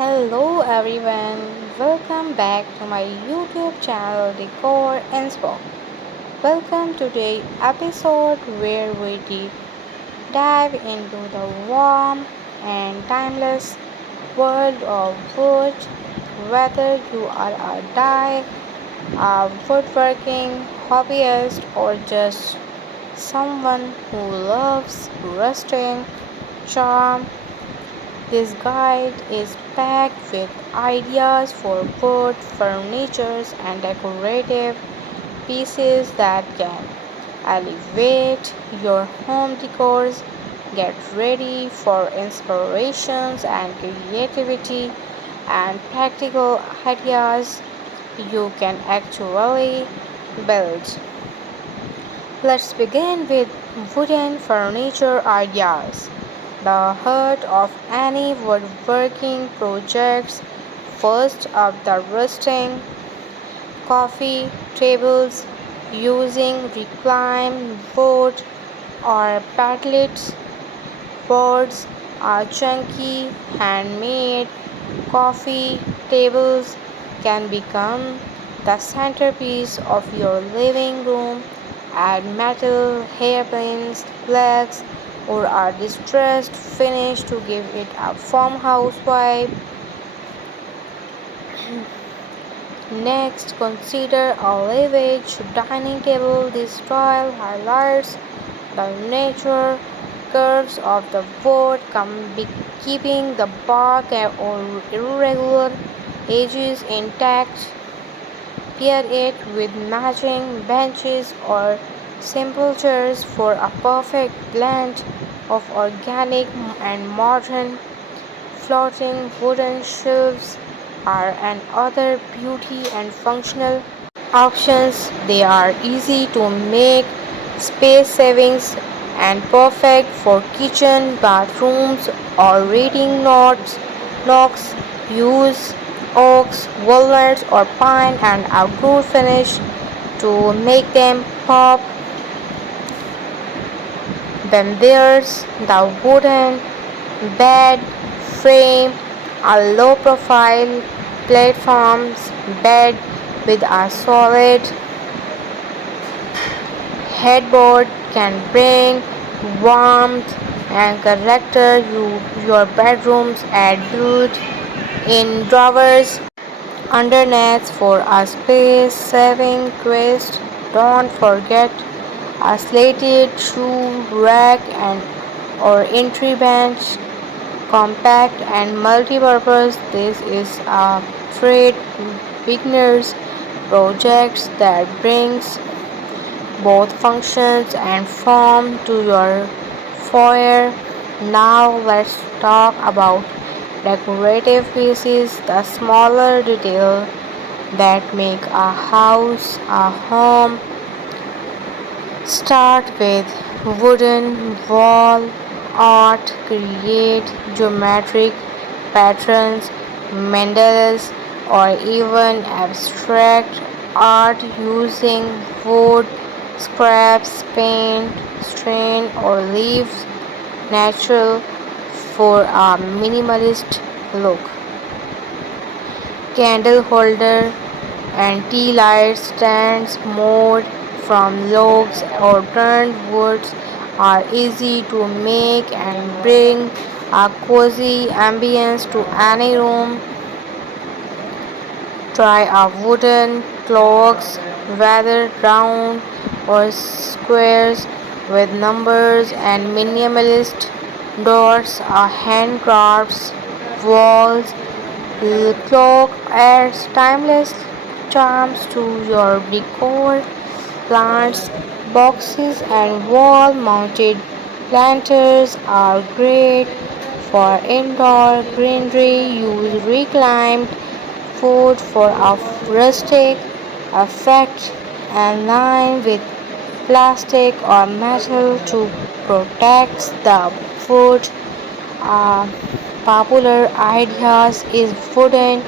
Hello everyone, welcome back to my YouTube channel Decor Inspo. Welcome to today's episode where we dive into the warm and timeless world of wood. Whether you are a woodworking hobbyist or just someone who loves rusting charm, this guide is packed with ideas for wood, furniture, and decorative pieces that can elevate your home decors. Get ready for inspirations and creativity and practical ideas you can actually build. Let's begin with wooden furniture ideas. The heart of any woodworking projects. First up, the rusting coffee tables using reclaimed wood or pallet boards are chunky handmade coffee tables can become the centerpiece of your living room. Add metal hairpins, legs, or a distressed finish to give it a farmhouse vibe. Next, consider a lavage dining table. This style highlights the nature curves of the wood, keeping the bark or irregular edges intact. Pair it with matching benches or simple chairs for a perfect blend of organic and modern. Floating wooden shelves are another beauty and functional options. They are easy to make, space savings, and perfect for kitchen, bathrooms, or reading notes. Knocks use oaks, walnuts, or pine and outdoor finish to make them pop. Then there's the wooden bed frame, a low profile platforms bed with a solid headboard can bring warmth and character to your bedrooms. Add built in drawers underneath for a space saving twist. Don't forget a slated shoe rack and or entry bench, compact and multi-purpose. This is a great beginners projects that brings both functions and form to your foyer. Now let's talk about decorative pieces, the smaller detail that make a house a home. Start with wooden wall art, create geometric patterns, mandalas, or even abstract art using wood, scraps, paint, string, or leaves. Natural for a minimalist look. Candle holder and tea light stands made from logs or turned woods are easy to make and bring a cozy ambience to any room. Try a wooden clocks, whether round or squares, with numbers and minimalist doors. A handcrafts walls clock adds timeless charms to your decor. Plants, boxes, and wall mounted planters are great for indoor greenery. Use reclaimed wood for a rustic effect and line with plastic or metal to protect the wood. A popular ideas is wooden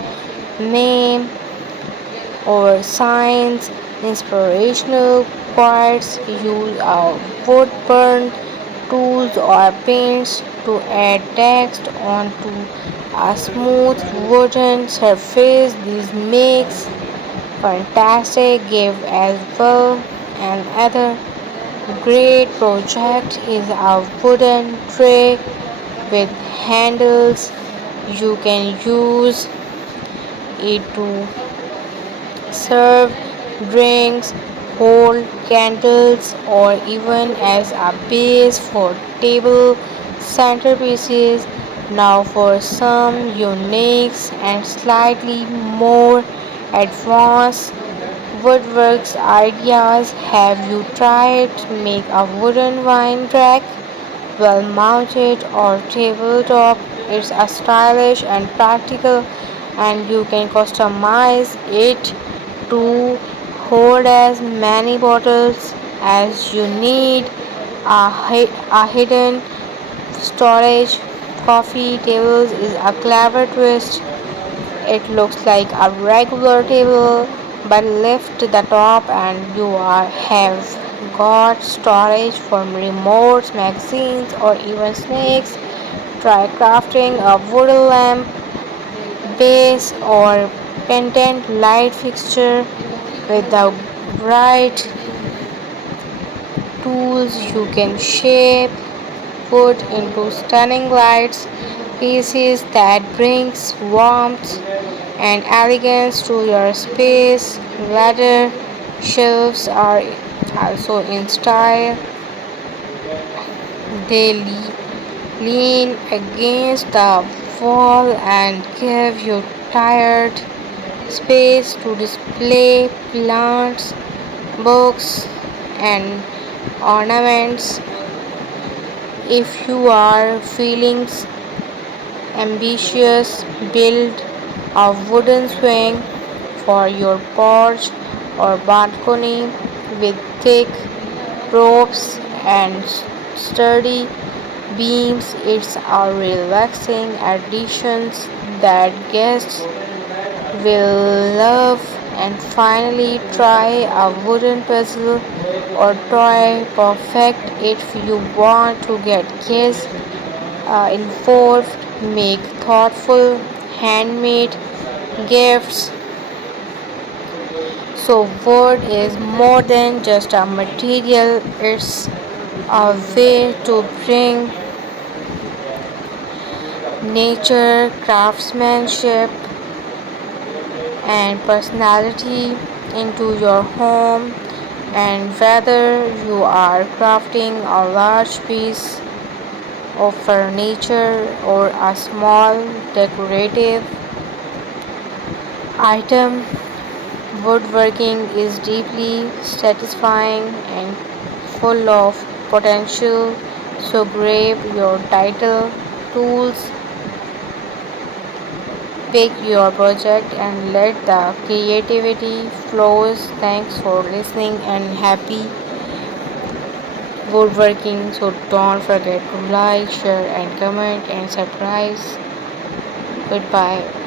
name or signs, inspirational quotes, use of wood burn tools or paints to add text onto a smooth wooden surface. This makes fantastic gift as well. Another great project is a wooden tray with handles. You can use it to serve drinks, hold candles, or even as a base for table centerpieces. Now, for some unique and slightly more advanced woodworks ideas, have you tried to make a wooden wine rack? Well mounted or tabletop. It's a stylish and practical, and you can customize it to hold as many bottles as you need. A hidden storage coffee tables is a clever twist. It looks like a regular table, but lift the top and you have got storage for remotes, magazines, or even snacks. Try crafting a wooden lamp base or pendant light fixture with the right tools. You can shape wood into stunning lights pieces that brings warmth and elegance to your space. Ladder shelves are also in style. They lean against the wall and give you tired space to display plants, books, and ornaments. If you are feeling ambitious, build a wooden swing for your porch or balcony with thick ropes and sturdy beams. It's a relaxing addition that guests will love. And finally, try a wooden puzzle or toy. Perfect if you want to get kids involved. Make thoughtful handmade gifts. So, wood is more than just a material, it's a way to bring nature, craftsmanship, and personality into your home. And whether you are crafting a large piece of furniture or a small decorative item, woodworking is deeply satisfying and full of potential. So grab your title, tools, pick your project, and let the creativity flows. Thanks for listening and happy woodworking. So don't forget to like, share, and comment and subscribe. Goodbye.